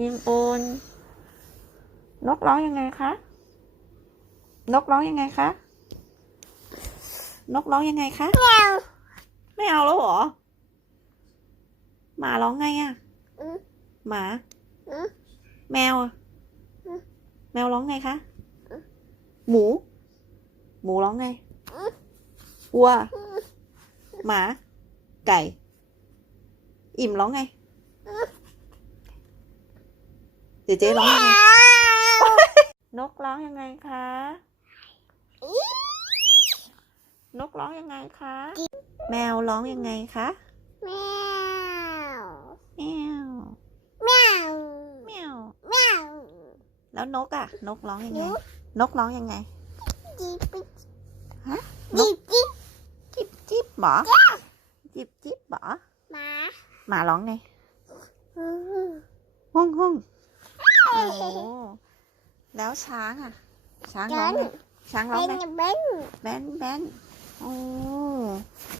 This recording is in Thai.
ยิมปูนนกร้องยังไงคะ นกร้องยังไงคะ นกร้องยังไงคะแมวไม่เอาแล้วเหรอ หมาร้องไงอะอืมหมาอืมแมวอะอืมแมวร้องไงคะอืมหมู หมูร้องไงอืมวัวอืมหมา ไก่ อิ่มร้องไง อืม เจเจร้องยังไงแมวนกร้องยังไงคะ นกร้องยังไงคะ แมวร้องยังไงคะแมวแมวแมวแมวแมวแล้วนกอะนกร้องยังหไงนูนกร้องยังไงจีบปิ๊บฮะจีบจิ๊บจิบจิบหมอจิบจิบหมอหมาหมาร้องไงอืมห้องห้อง โอ้แล้วช้างอะช้างร้องไงช้างร้องเป็นไงเป็นแบนแบนโอ้